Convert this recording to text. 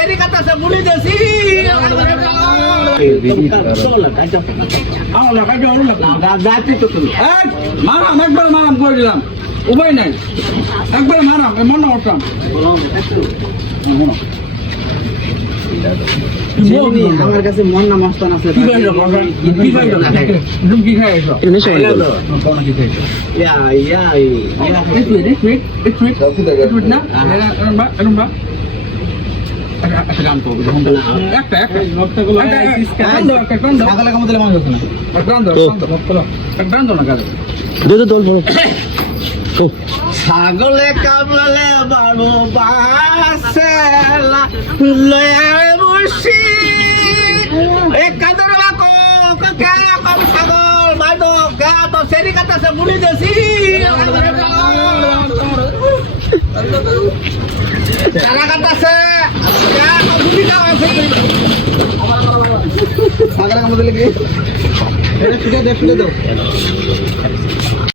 সেরি কাটাছে মুড়ি দেছি মারাম একবার মারাম করে দিলাম উপায় নাই একবার মারাম মনে করতাম আমার কাছে মন না মস্তান আছে কি খাইছো ছাগলে কামলালে বারো বাসে বসি কাদর ছাগল মাইদো গা তো সেরি কাটাছে মুড়ি দেছি তারা কাটাছে ছাগলের কামড় দিলে কি